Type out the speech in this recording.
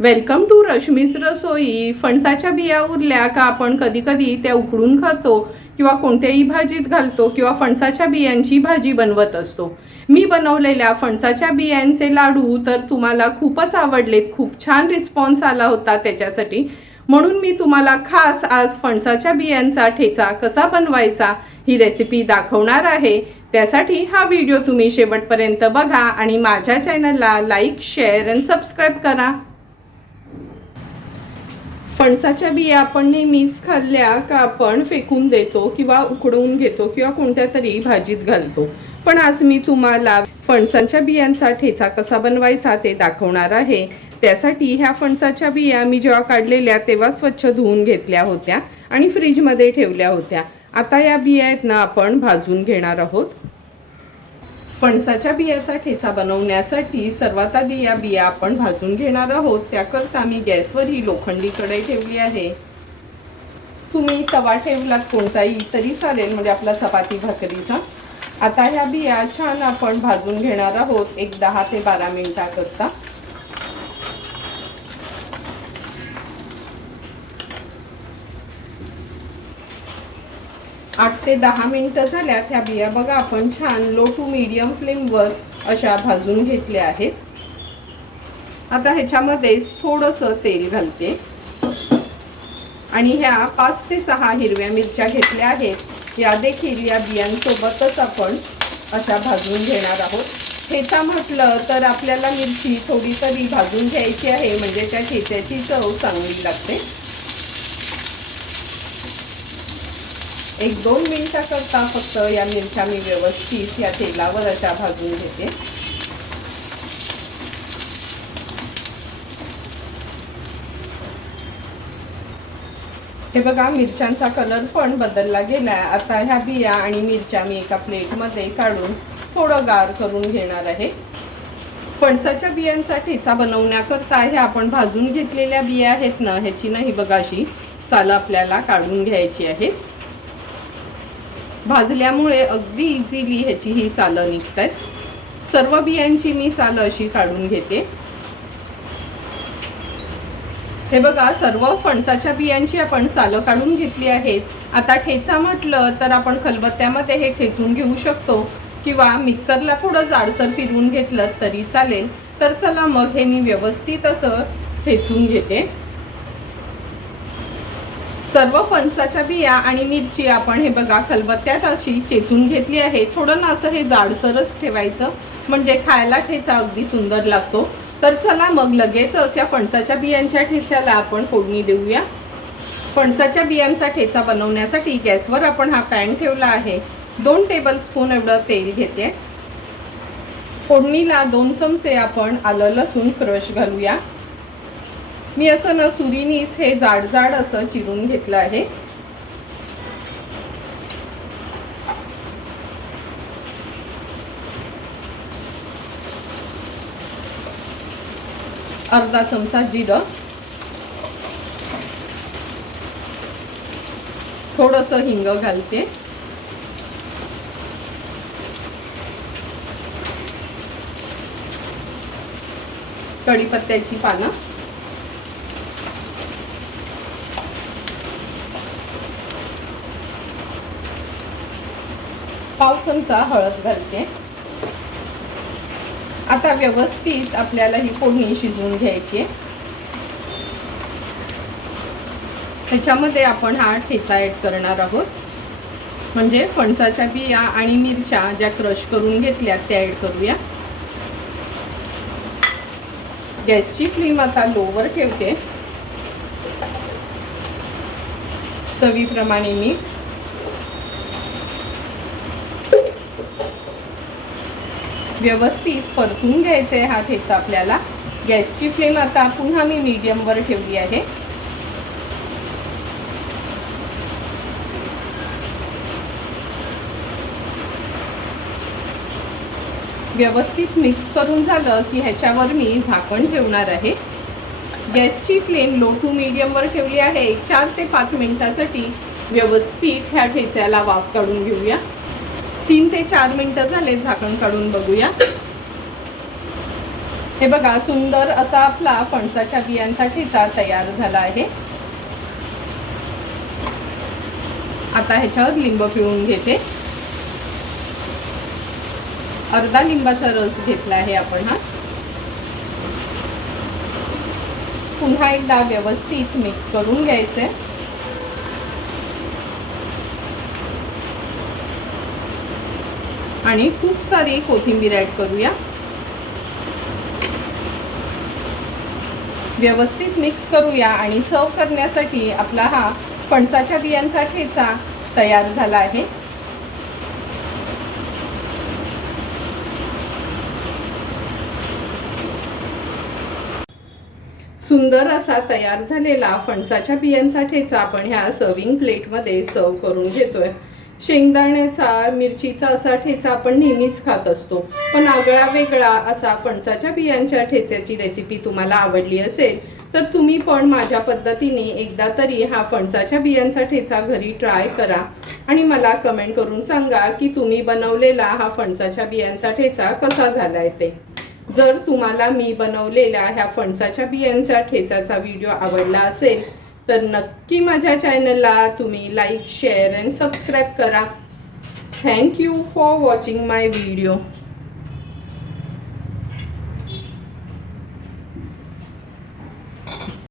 Welcome to Rashmi's रसोई। फणसाच्या बिया उरल्या का आपण कधी कधी त्या उकडून खातो किंवा कोणत्याही भाजीत घालतो किंवा फणसाच्या बियांची भाजी बनवत असतो। मी बनवलेल्या फणसाच्या बियांचे लाडू तर तुम्हाला खूपच आवडलेत, खूप छान रिस्पॉन्स आला होता त्याच्यासाठी। म्हणून मी तुम्हाला खास आज फणसाच्या बियांचा ठेचा कसा बनवायचा ही रेसिपी दाखवणार आहे। त्यासाठी हा व्हिडिओ तुम्ही शेवटपर्यंत बघा आणि माझ्या चॅनलला लाईक, शेअर आणि सबस्क्राईब करा। फणसाच्या बिया आपण नेहमीच खाल्ल्या का आपण फेकून देतो किंवा उकडवून घेतो किंवा कोणत्या तरी भाजीत घालतो, पण आज मी तुम्हाला फणसाच्या बियांचा ठेचा कसा बनवायचा ते दाखवणार आहे। त्यासाठी ह्या फणसाच्या बिया मी जेव्हा काढलेल्या तेव्हा स्वच्छ धुवून घेतल्या होत्या आणि फ्रीजमध्ये ठेवल्या होत्या। आता या बिया आहेत ना आपण भाजून घेणार आहोत। फणसाच्या बियाचा ठेचा बनवण्यासाठी सर्वात आधी या बिया आपण भाजून घेणार आहोत। त्याकरता मी गॅसवर ही लोखंडी कढई ठेवली आहे। तुम्ही तवा ठेवलात कोणताही तरी चालेल, म्हणजे आपला चपाती भाकरीचा। आता ह्या बिया छान आपण भाजून घेणार आहोत एक 10 ते 12 मिनिटाकरता। आठ ते 10 मिनिटं झाल्यात ह्या बिया बघा आपण छान लो टू मीडियम फ्लेमवर अशा भाजून घेतल्या आहेत। आता ह्याच्यामध्ये थोडंसं तेल घालते आणि ह्या 5 ते 6 हिरव्या मिरच्या घेतल्या आहेत। या देखील या बियांसोबतच आपण अशा भाजून घेणार आहोत। ठेचा म्हटलं तर आपल्याला मिरची थोडी तरी भाजून घ्यायची आहे, म्हणजे त्या ठेच्याची चव चांगली लागते। 1-2 मिनिटाकरता फक्त या मिरच्या मी व्यवस्थित या तेलावर अशा भाजून घेते। हे बघा मिरच्यांचा कलर पण बदलला गेलाय। आता ह्या बिया आणि मिरच्या मी एका प्लेटमध्ये काढून थोडं गार करून घेणार आहे। फणसाच्या बियांचा ठेचा बनवण्याकरता ह्या आपण भाजून घेतलेल्या बिया आहेत ना, ह्याची नाही बघा अशी सालं आपल्याला काढून घ्यायची आहेत। भाजल्यामुळे अगदी इझिली ह्याची ही सालं निघतात। सर्व बियांची मी सालं अशी काढून घेते। हे बघा सर्व फणसाच्या बियांची आपण सालं काढून घेतली आहेत। आता ठेचा म्हटलं तर आपण खलबत्त्यामध्ये हे ठेचून घेऊ शकतो किंवा मिक्सरला थोडं जाडसर फिरवून घेतलं तरी चालेल। तर चला मग हे मी व्यवस्थित असं ठेचून घेते। सर्व फणसाच्या बिया आणि मिरची आपण हे बघा खलबत्त्यात अशी चेचून घेतली आहे। थोडं ना असं हे जाडसरच ठेवायचं, म्हणजे खायला ठेचा अगदी सुंदर लागतो। तर चला मग लगेचच या फणसाच्या बियांच्या ठेच्याला आपण फोडणी देऊया। फणसाच्या बियांचा ठेचा बनवण्यासाठी गॅसवर आपण हा पॅन ठेवला आहे। 2 टेबलस्पून एवढं तेल घेते। फोडणीला 2 चमचे आपण आलं लसूण क्रश घालूया। मी असं ना सुरीनीच हे जाड जाड असं चिरून घेतलं आहे। अर्धा चमचा जिरं, थोडंसं हिंग घालते, कढीपत्त्याची पानं, पाव चमचा हळद घालते। आता व्यवस्थित आपल्याला ही फोडणी शिजवून घ्यायची आहे। ह्याच्यामध्ये आपण हा ठेचा ॲड करणार आहोत, म्हणजे फणसाच्या बिया आणि मिरच्या ज्या क्रश करून घेतल्या त्या ॲड करूया। गॅसची फ्लेम आता लोवर ठेवते। चवीप्रमाणे मीठ, व्यवस्थित परतून घ्यायचे हा ठेचा आपल्याला। गॅसची फ्लेम आता पुन्हा मी मीडियमवर ठेवली आहे। व्यवस्थित मिक्स करून झालं की ह्याच्यावर मी झाकण ठेवणार आहे। गॅसची फ्लेम लो टू मीडियमवर ठेवली आहे। 4 ते 5 मिनिटासाठी व्यवस्थित ह्या ठेच्याला वाफ काढून घेऊया। 3 ते 4 मिनिटं झाले, झाकण काढून बघूया। हे बघा, सुंदर असा आपला फणसाच्या बियांचा ठेचा तयार झाला आहे. आता ह्याच्यावर लिंब पिळून घेते. अर्धा लिंबाचा रस घेतला आहे आपण हा. पुन्हा एकदा व्यवस्थित मिक्स करून घ्यायचे. आणि खूप सारी कोथिंबीर ॲड करूया. व्यवस्थित मिक्स करूया आणि सर्व करण्यासाठी आपला हा फणसाच्या बियांचा ठेचा तयार झाला आहे. सुंदर असा तयार झालेला फणसाच्या बियांचा ठेचा आपण ह्या सर्विंग प्लेटमध्ये सर्व करून घेतोय. शेंगदाण्याचा, मिरचीचा असा ठेचा आपण नेहमीच खात असतो, पण आगळा वेगळा असा फणसाच्या बियांच्या ठेच्याची रेसिपी तुम्हाला आवडली असेल तर तुम्ही पण माझ्या पद्धतीने एकदा तरी हा फणसाच्या बियांचा ठेचा घरी ट्राय करा आणि मला कमेंट करून सांगा की तुम्ही बनवलेला हा फणसाच्या बियांचा ठेचा कसा झालाय ते. जर तुम्हाला मी बनवलेल्या ह्या फणसाच्या बियांच्या ठेचाचा व्हिडिओ आवडला असेल तर नक्की माझ्या चॅनलला तुम्ही लाईक, शेअर अँड सबस्क्राईब करा. Thank you for watching my video.